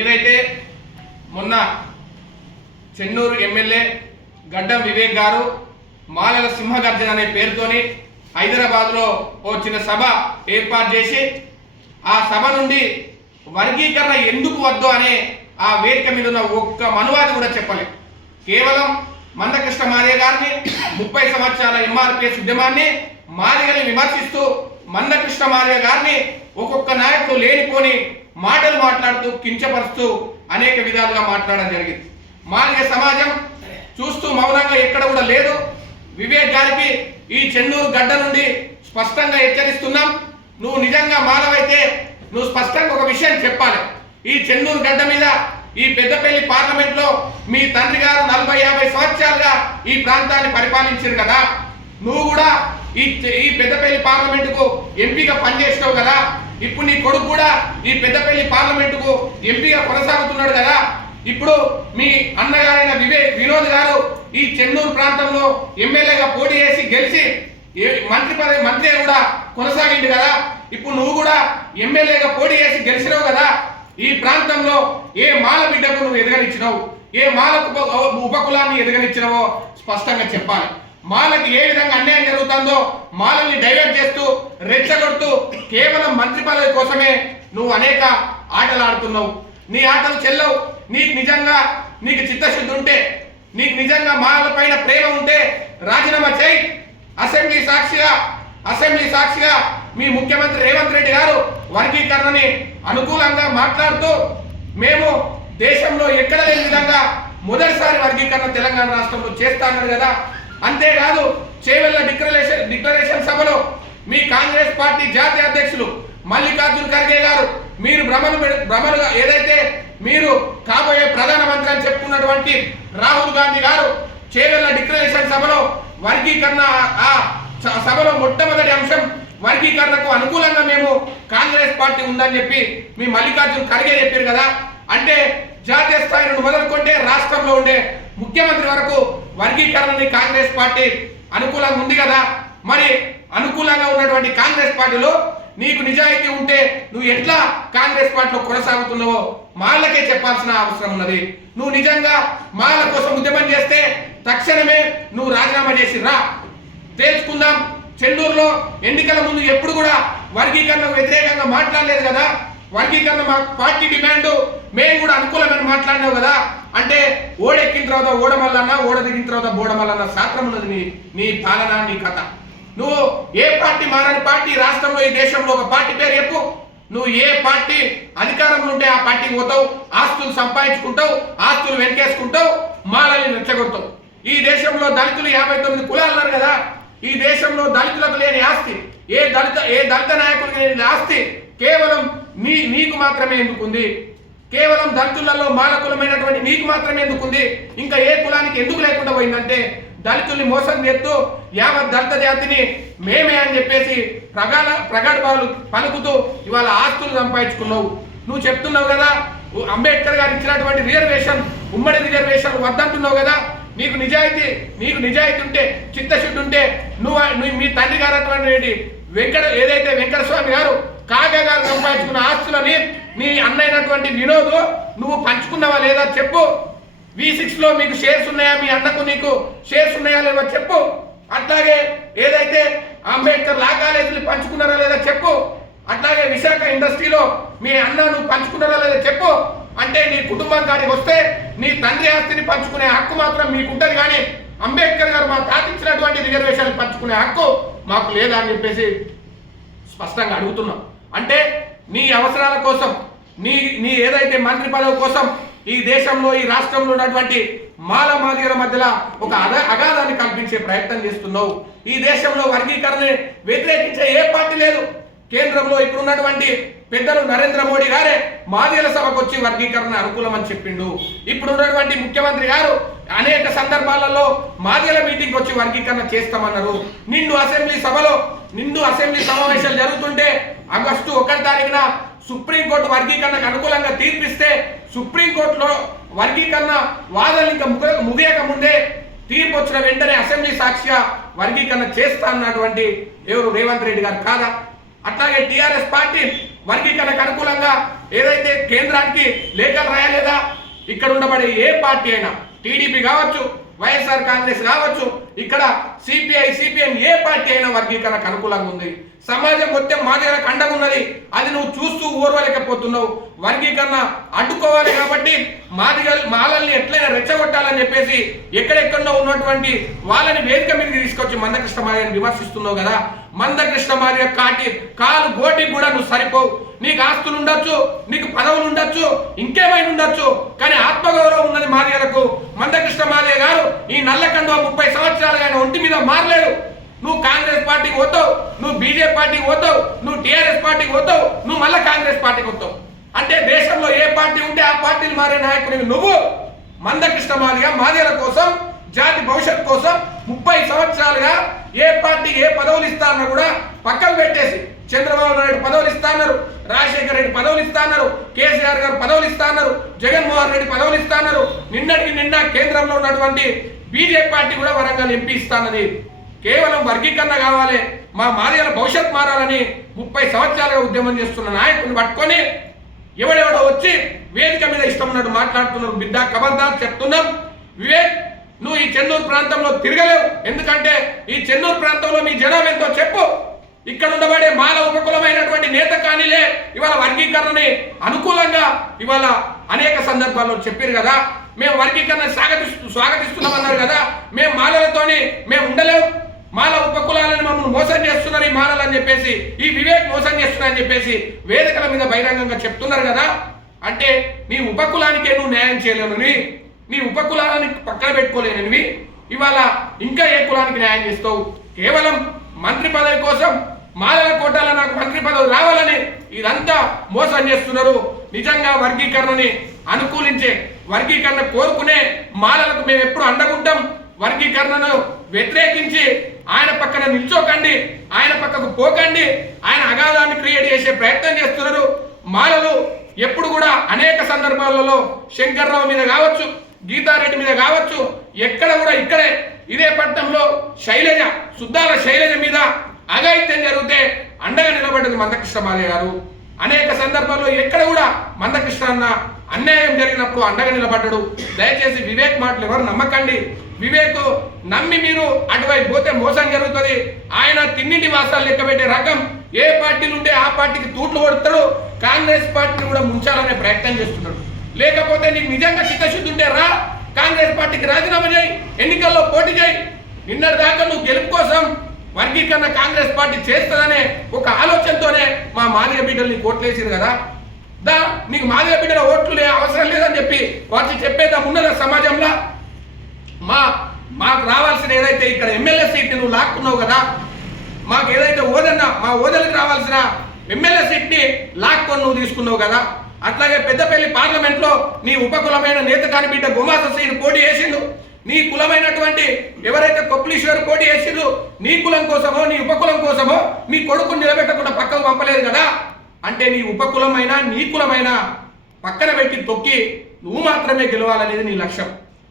ఏదైతే మొన్న చెన్నూరు ఎమ్మెల్యే గడ్డం వివేక్ గారు మాలల సింహగర్జన అనే పేరుతోని హైదరాబాద్లో ఓ చిన్న సభ ఏర్పాటు చేసి ఆ సభ నుండి వర్గీకరణ ఎందుకు వద్దు అనే ఆ వేదిక మీద ఉన్న ఒక్క మనువాది కూడా చెప్పలేదు. కేవలం మందకృష్ణ మాదిగ గారిని 30 సంవత్సరాల ఎంఆర్పిఎస్ ఉద్యమాన్ని మాదిగల్ని విమర్శిస్తూ మందకృష్ణ మాదిగ గారిని ఒక్కొక్క నాయకుడు లేనిపోని మాటలు మాట్లాడుతూ కించపరుస్తూ అనేక విధాలుగా మాట్లాడడం జరిగింది. మాదిగ సమాజం చూస్తూ మౌనంగా ఎక్కడ కూడా లేదు. వివేక్ గారికి ఈ చెన్నూరు గడ్డ నుండి స్పష్టంగా హెచ్చరిస్తున్నాం. నువ్వు నిజంగా మానవైతే నువ్వు స్పష్టంగా ఒక విషయం చెప్పాలి. ఈ చెన్నూరు గడ్డ మీద ఈ పెద్దపల్లి పార్లమెంట్ లో మీ తండ్రి గారు 40-50 సంవత్సరాలుగా ఈ ప్రాంతాన్ని పరిపాలించారు కదా. నువ్వు కూడా ఈ పెద్దపల్లి పార్లమెంటుకు ఎంపీగా పనిచేసినావు కదా. ఇప్పుడు నీ కొడుకు కూడా ఈ పెద్దపల్లి పార్లమెంటుకు ఎంపీగా కొనసాగుతున్నాడు కదా. ఇప్పుడు మీ అన్నగారైన వినోద్ గారు ఈ చెన్నూరు ప్రాంతంలో ఎమ్మెల్యేగా పోటీ చేసి గెలిచి మంత్రి కూడా కొనసాగింది కదా. ఇప్పుడు నువ్వు కూడా ఎమ్మెల్యేగా పోటీ చేసి గెలిచినావు కదా. ఈ ప్రాంతంలో ఏ మాల బిడ్డకు నువ్వు ఎదగనిచ్చినావు, ఏ మాల ఉపకులాన్ని ఎదగనిచ్చినావో స్పష్టంగా చెప్పాలి. మాలకి ఏ విధంగా అన్యాయం జరుగుతుందో మాలని డైవర్ట్ చేస్తూ రెచ్చగొడుతూ కేవలం మంత్రి పదవి కోసమే నువ్వు అనేక ఆటలు ఆడుతున్నావు. నీ ఆటలు చెల్లవు. నీకు చిత్తశుద్ధి ఉంటే, నీకు నిజంగా మాలల పైన ప్రేమ ఉంటే రాజీనామా చేయి. అసెంబ్లీ సాక్షిగా మీ ముఖ్యమంత్రి రేవంత్ రెడ్డి గారు వర్గీకరణని అనుకూలంగా మాట్లాడుతూ మేము దేశంలో ఎక్కడ లేని విధంగా మొదటిసారి వర్గీకరణ తెలంగాణ రాష్ట్రంలో చేస్తాన్నారు కదా. అంతేకాదు చేవెళ్ల డిక్లరేషన్ సభలో మీ కాంగ్రెస్ పార్టీ జాతీయ అధ్యక్షులు మల్లికార్జున ఖర్గే గారు మీరు భ్రమలుగా ఏదైతే మీరు కాబోయే ప్రధానమంత్రి అని చెప్పుకున్నటువంటి రాహుల్ గాంధీ గారు చేవెళ్ల డిక్లరేషన్ సభలో వర్గీకరణ ఆ సభలో మొట్టమొదటి అంశం వర్గీకరణకు అనుకూలంగా మేము కాంగ్రెస్ పార్టీ ఉందని చెప్పి మీ మల్లికార్జున ఖర్గే చెప్పారు కదా. అంటే జాతీయ స్థాయి నుండి మొదలుకుంటే రాష్ట్రంలో ఉండే ముఖ్యమంత్రి వరకు వర్గీకరణని కాంగ్రెస్ పార్టీ అనుకూలంగా ఉంది కదా. మరి అనుకూలంగా ఉన్నటువంటి కాంగ్రెస్ పార్టీలో నీకు నిజాయితీ ఉంటే నువ్వు ఎట్లా కాంగ్రెస్ పార్టీలో కొనసాగుతున్నావో మాలకే చెప్పాల్సిన అవసరం ఉన్నది. నువ్వు నిజంగా మాల కోసం ఉద్యమం చేస్తే తక్షణమే నువ్వు రాజీనామా చేసి రా, తేల్చుకుందాం. చెన్నూరులో ఎన్నికల ముందు ఎప్పుడు కూడా వర్గీకరణకు వ్యతిరేకంగా మాట్లాడలేదు కదా. వర్గీకరణ మా పార్టీ డిమాండ్, మేము కూడా అనుకూలమైన మాట్లాడినావు కదా. అంటే ఓడెక్కిన తర్వాత ఓడమల్లన్న, ఓడ దిగిన తర్వాత బోడమల్లన్న శాస్త్రం ఉన్నది నీ పాలన, నీ కథ. నువ్వు ఏ పార్టీ మారని పార్టీ రాష్ట్రంలో ఈ దేశంలో ఒక పార్టీ పేరు చెప్పు. నువ్వు ఏ పార్టీ అధికారంలో ఉంటే ఆ పార్టీకి పోతావు, ఆస్తులు సంపాదించుకుంటావు, ఆస్తులు వెనకేసుకుంటావు, మాలని రెచ్చగొడతావు. ఈ దేశంలో దళితులు 59 కులాలు ఉన్నారు కదా. ఈ దేశంలో దళితులకు లేని ఆస్తి, ఏ దళిత నాయకులకు లేని ఆస్తి కేవలం నీకు మాత్రమే ఎందుకుంది. కేవలం దళితులలో మాల కులమైనటువంటి నీకు మాత్రమే ఎందుకుంది. ఇంకా ఏ కులానికి ఎందుకు లేకుండా పోయిందంటే దళితుల్ని మోసం చేస్తూ యావత్ దళిత జాతిని మేమే అని చెప్పేసి ప్రగల్భాలు పలుకుతూ ఇవాళ ఆస్తులు సంపాదించుకున్నావు. నువ్వు చెప్తున్నావు కదా అంబేద్కర్ గారు ఇచ్చినటువంటి రిజర్వేషన్, ఉమ్మడి రిజర్వేషన్ వద్దంటున్నావు కదా. నీకు నిజాయితీ ఉంటే, చిత్తశుద్ధి ఉంటే నువ్వు మీ తండ్రి గారు అటువంటి ఏదైతే వెంకటస్వామి గారు కాగా గారు సంపాదించుకున్న ఆస్తులని నీ అన్నైనటువంటి వినోద్ నువ్వు పంచుకున్నావా లేదా చెప్పు. V6లో మీకు షేర్స్ ఉన్నాయా, మీ అన్నకు నీకు షేర్స్ ఉన్నాయా లేవా చెప్పు. అట్లాగే ఏదైతే అంబేద్కర్ లా కాలేజీలు పంచుకున్నారా లేదా చెప్పు. అట్లాగే విశాఖ ఇండస్ట్రీలో మీ అన్న నువ్వు పంచుకున్నారా లేదా చెప్పు. అంటే నీ కుటుంబం కాడికి వస్తే నీ తండ్రి ఆస్తిని పంచుకునే హక్కు మాత్రం మీకు ఉంటుంది, కానీ అంబేద్కర్ గారు మాకు తాకిచ్చినటువంటి రిజర్వేషన్లు పంచుకునే హక్కు మాకు లేదా అని చెప్పేసి స్పష్టంగా అడుగుతున్నాం. అంటే నీ అవసరాల కోసం, నీ ఏదైతే మంత్రి పదవి కోసం ఈ దేశంలో ఈ రాష్ట్రంలో ఉన్నటువంటి మాల మాదిగల మధ్యలో ఒక అగాధాన్ని కల్పించే ప్రయత్నం చేస్తున్నావు. ఈ దేశంలో వర్గీకరణ వ్యతిరేకించే ఏ పార్టీ లేదు. కేంద్రంలో ఇప్పుడున్నటువంటి పెద్దలు నరేంద్ర మోడీ గారే మాదిగల సభకు వచ్చి వర్గీకరణ అనుకూలం అని చెప్పిండు. ఇప్పుడున్నటువంటి ముఖ్యమంత్రి గారు అనేక సందర్భాలలో మాదిగల మీటింగ్ వచ్చి వర్గీకరణ చేస్తామన్నారు. నిండు అసెంబ్లీ సమావేశాలు జరుగుతుంటే ఆగస్టు 1 తారీఖున సుప్రీంకోర్టు వర్గీకరణకు అనుకూలంగా తీర్పిస్తే సుప్రీంకోర్టులో వర్గీకరణ వాదనలు ఇంకా ముగియక ముందే తీర్పు వచ్చిన వెంటనే అసెంబ్లీ సాక్షిగా వర్గీకరణ చేస్తా అన్నటువంటి ఎవరు రేవంత్ రెడ్డి గారు కాదా. అట్లాగే టీఆర్ఎస్ పార్టీ వర్గీకరణకు అనుకూలంగా ఏదైతే కేంద్రానికి లేఖలు రాయలేదా? ఇక్కడ ఉండబడే ఏ పార్టీ అయినా, టీడీపీ కావచ్చు, వైఎస్ఆర్ కాంగ్రెస్ కావచ్చు, ఇక్కడ సిపిఐ సిపిఎం ఏ పార్టీ అయినా వర్గీకరణకు అనుకూలంగా ఉంది. సమాజం మొత్తం మాదిగలకు అండగా ఉన్నది. అది నువ్వు చూస్తూ ఓర్వలేకపోతున్నావు. వర్గీకరణ అడ్డుకోవాలి కాబట్టి మాలల్ని ఎట్లయినా రెచ్చగొట్టాలని చెప్పేసి ఎక్కడెక్కడో ఉన్నటువంటి వాళ్ళని వేదిక మీదకి తీసుకొచ్చి మందకృష్ణ మాదిగని విమర్శిస్తున్నావు కదా. మందకృష్ణ మాదిగ కాలు గోటికి కూడా నువ్వు సరిపోవు. నీకు ఆస్తులు ఉండొచ్చు, నీకు పదవులు ఉండొచ్చు, ఇంకేమైనా ఉండొచ్చు, కానీ ఆత్మగౌరవం ఉన్నది మాదిగలకు. మందకృష్ణ మాదిగ గారు ఈ నల్లకండువ 30 సంవత్సరాలుగా ఆయన ఒంటి మీద మారలేదు. నువ్వు కాంగ్రెస్ పార్టీకి పోతావు, నువ్వు బీజేపీ పార్టీకి పోతావు, నువ్వు టీఆర్ఎస్ పార్టీకి పోతావు, నువ్వు మళ్ళీ కాంగ్రెస్ పార్టీకి పోతావు. అంటే దేశంలో ఏ పార్టీ ఉంటే ఆ పార్టీలు మారే నాయకుడివి నువ్వు. మందకృష్ణ మాదిగ మాదిగల కోసం, జాతి భవిష్యత్ కోసం 30 సంవత్సరాలుగా ఏ పార్టీ ఏ పదవులు ఇస్తారన్నా కూడా పక్కకు పెట్టేసి, చంద్రబాబు నాయుడు పదవులు ఇస్తాన్నారు, రాజశేఖర రెడ్డి పదవులు ఇస్తాన్నారు, కేసీఆర్ గారు పదవులు ఇస్తాన్నారు, జగన్మోహన్ రెడ్డి పదవులు ఇస్తాన్నారు, నిన్నటికి నిన్న కేంద్రంలో ఉన్నటువంటి బీజేపీ పార్టీ కూడా వరంగల్ ఎంపీ ఇస్తానని. కేవలం వర్గీకరణ కావాలి, మా మాదిగల భవిష్యత్ మారాలని 30 సంవత్సరాలుగా ఉద్యమం చేస్తున్న నాయకుడిని పట్టుకొని ఎవడెవడో వచ్చి వేదిక మీద ఇష్టం ఉన్నట్టు మాట్లాడుతున్నారు. బిడ్డ ఖబర్దార్ చెప్తున్నాం, వివేక్ నువ్వు ఈ చెన్నూరు ప్రాంతంలో తిరగలేవు. ఎందుకంటే ఈ చెన్నూరు ప్రాంతంలో మీ జనాభా ఎంతో చెప్పు. ఇక్కడ ఉండబడే మాల ఉపకులమైనటువంటి నేత కానీలే ఇవాళ వర్గీకరణని అనుకూలంగా ఇవాళ అనేక సందర్భాల్లో చెప్పారు కదా. మేము వర్గీకరణ స్వాగతిస్తున్నామన్నారు కదా. మేము మాలలతోని మేము ఉండలేము, మాల ఉపకులాలను మమ్మల్ని మోసం చేస్తున్నారు ఈ మాలలు అని చెప్పేసి, ఈ వివేక్ మోసం చేస్తున్నారని చెప్పేసి వేదికల మీద బహిరంగంగా చెప్తున్నారు కదా. అంటే నీ ఉపకులానికే నువ్వు న్యాయం చేయలేనుని, నీ ఉపకులాలని పక్కన పెట్టుకోలేనివి ఇవాళ ఇంకా ఏ కులానికి న్యాయం చేస్తావు? కేవలం మంత్రి పదవి కోసం మాలల కోటాల నాకు మంత్రి పదవి రావాలని ఇదంతా మోసం చేస్తున్నారు. నిజంగా వర్గీకరణని అనుకూలించే, వర్గీకరణ కోరుకునే మాలలకు మేము ఎప్పుడు అండగుంటాం. వర్గీకరణను వ్యతిరేకించి ఆయన పక్కన నిల్చోకండి, ఆయన పక్కకు పోకండి. ఆయన అగాధాన్ని క్రియేట్ చేసే ప్రయత్నం చేస్తున్నారు. మాలలు ఎప్పుడు కూడా అనేక సందర్భాలలో శంకర్రావు మీద కావచ్చు, గీతారెడ్డి మీద కావచ్చు, ఎక్కడ కూడా ఇక్కడే ఇదే పట్టణంలో శైలజ, సుద్దాల శైలజ మీద అఘాయిత్యం జరిగితే అండగా నిలబడ్డది మందకృష్ణ మాదిగ గారు. అనేక సందర్భాల్లో ఎక్కడ కూడా మందకృష్ణ అన్న అన్యాయం జరిగినప్పుడు అండగా నిలబడ్డాడు. దయచేసి వివేక్ మాటలు ఎవరు నమ్మకండి. వివేక్ నమ్మి మీరు అటువైపు పోతే మోసం జరుగుతుంది. ఆయన తిన్నింటి వాసాలు లెక్క పెట్టే రకం. ఏ పార్టీలు ఉంటే ఆ పార్టీకి తూట్లు కొడతాడు. కాంగ్రెస్ పార్టీని కూడా ముంచాలనే ప్రయత్నం చేస్తున్నాడు. లేకపోతే నీకు నిజంగా చిత్తశుద్ధి ఉంటే రా, కాంగ్రెస్ పార్టీకి రాజీనామా చేయి, ఎన్నికల్లో పోటీ చేయి. నిన్నటి దాకా నువ్వు గెలుపు కోసం వర్గీకరణ కాంగ్రెస్ పార్టీ చేస్తుందనే ఒక ఆలోచనతోనే మా మాదిగ బిడ్డల్ని కోట్లేసారు కదా. నీకు మాదిగ బిడ్డల ఓట్లు అవసరం లేదని చెప్పి వాటి చెప్పేదా ఉన్నదా సమాజంలో? మాకు రావాల్సిన ఏదైతే ఇక్కడ ఎమ్మెల్యే సీట్ని నువ్వు లాక్కున్నావు కదా, మాకు ఏదైతే మా ఓదలకు రావాల్సిన ఎమ్మెల్యే సీట్ని లాక్కొని నువ్వు తీసుకున్నావు కదా. అట్లాగే పెద్దపల్లి పార్లమెంట్లో నీ ఉపకులమైన నేత కాని బిడ్డ గుమాస శ్రీని పోటీ చేసిండు. నీ కులమైనటువంటి ఎవరైతే కొప్పులీశ్వర్ పోటీ చేసిండ్రు, నీ కులం కోసమో నీ ఉపకులం కోసమో నీ కొడుకుని నిలబెట్టకుండా పక్కకు పంపలేదు కదా. అంటే నీ ఉపకులమైనా నీ కులమైనా పక్కన పెట్టి తొక్కి నువ్వు మాత్రమే గెలవాలనేది నీ లక్ష్యం,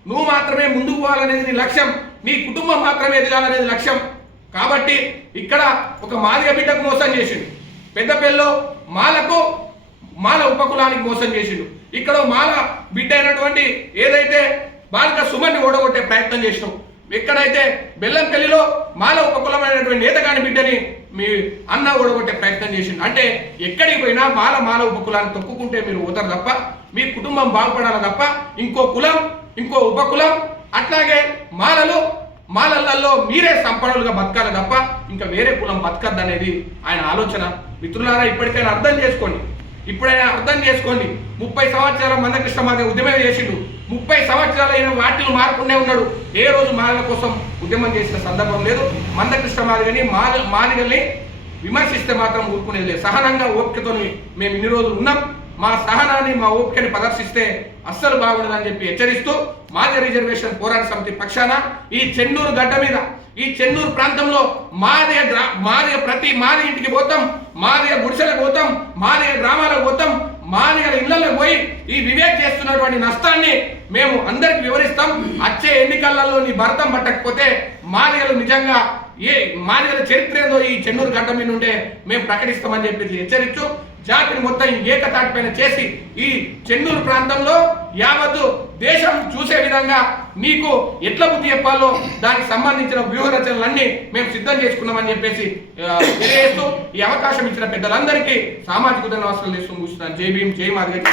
నువ్వు మాత్రమే ముందుకు పోవాలనేది నీ లక్ష్యం, నీ కుటుంబం మాత్రమే ఎదగాలనేది లక్ష్యం. కాబట్టి ఇక్కడ ఒక మాదిగ బిడ్డకు మోసం చేసిండు, పెద్దపల్లిలో మాల ఉపకులానికి మోసం చేసిండు. ఇక్కడ మాల బిడ్డ అయినటువంటి ఏదైతే బాలిక సుమన్ని ఓడగొట్టే ప్రయత్నం చేసినావు. ఎక్కడైతే బెల్లంపల్లిలో మాల ఉపకులమైనటువంటి నేతగాని బిడ్డని మీ అన్న ఓడగొట్టే ప్రయత్నం చేసిండు. అంటే ఎక్కడికి పోయినా మాల ఉపకులాన్ని తొక్కుకుంటే మీరు పోతారు తప్ప, మీ కుటుంబం బాగుపడాలి తప్ప, ఇంకో కులం ఇంకో ఉపకులం అట్లాగే మాలల్లో మీరే సంపన్నులుగా బతకాలి తప్ప ఇంకా వేరే కులం బతకద్దు అనేది ఆయన ఆలోచన. మిత్రులారా, ఇప్పటికైనా అర్థం చేసుకోండి, ఇప్పుడైనా అర్థం చేసుకోండి. 30 సంవత్సరాల మందకృష్ణ మాదిగ ఉద్యమం చేసిండు. 30 సంవత్సరాలు అయిన వాటిని మారుకునే ఉన్నాడు. ఏ రోజు మాదిగల కోసం ఉద్యమం చేసిన సందర్భం లేదు. మందకృష్ణ మాదిగని మాదిగల్ని విమర్శిస్తే మాత్రం ఊరుకునేది లేదు. సహనంగా ఓపికతో మేము ఇన్ని రోజులు ఉన్నాం. మా సహనాన్ని మా ఓపికని ప్రదర్శిస్తే అస్సలు బాగుండదని చెప్పి హెచ్చరిస్తూ మాదిగ రిజర్వేషన్ పోరాట సమితి పక్షాన ఈ చెన్నూరు గడ్డ మీద, ఈ చెన్నూరు ప్రాంతంలో మాదిగ ప్రతి మాదిగ ఇంటికి పోతాం, మాదిగ గుడిసెలకు పోతాం, మాదిగ గ్రామాలకు పోతాం, మాదిగల ఇళ్లకు పోయి ఈ వివేక్ చేస్తున్నటువంటి నష్టాన్ని మేము అందరికి వివరిస్తాం. వచ్చే ఎన్నికలలో నీ భరతం పట్టకపోతే మాదిగలు నిజంగా మాదిగల చరిత్ర ఏదో ఈ చెన్నూరు గడ్డ మీద ఉండే మేము ప్రకటిస్తామని చెప్పి హెచ్చరిస్తూ జాతిని మొత్తం ఏకతాటిపైన చేసి ఈ చెన్నూరు ప్రాంతంలో యావత్తు దేశం చూసే విధంగా నీకు ఎట్లా బుద్ధి చెప్పాలో దానికి సంబంధించిన వ్యూహ రచనలన్నీ మేము సిద్ధం చేసుకున్నామని చెప్పేసి తెలియజేస్తూ ఈ అవకాశం ఇచ్చిన పెద్దలందరికీ సామాజిక నమస్కారాలు చేస్తూ కూర్చున్నాను. జై భీమ్, జై మాదిగ.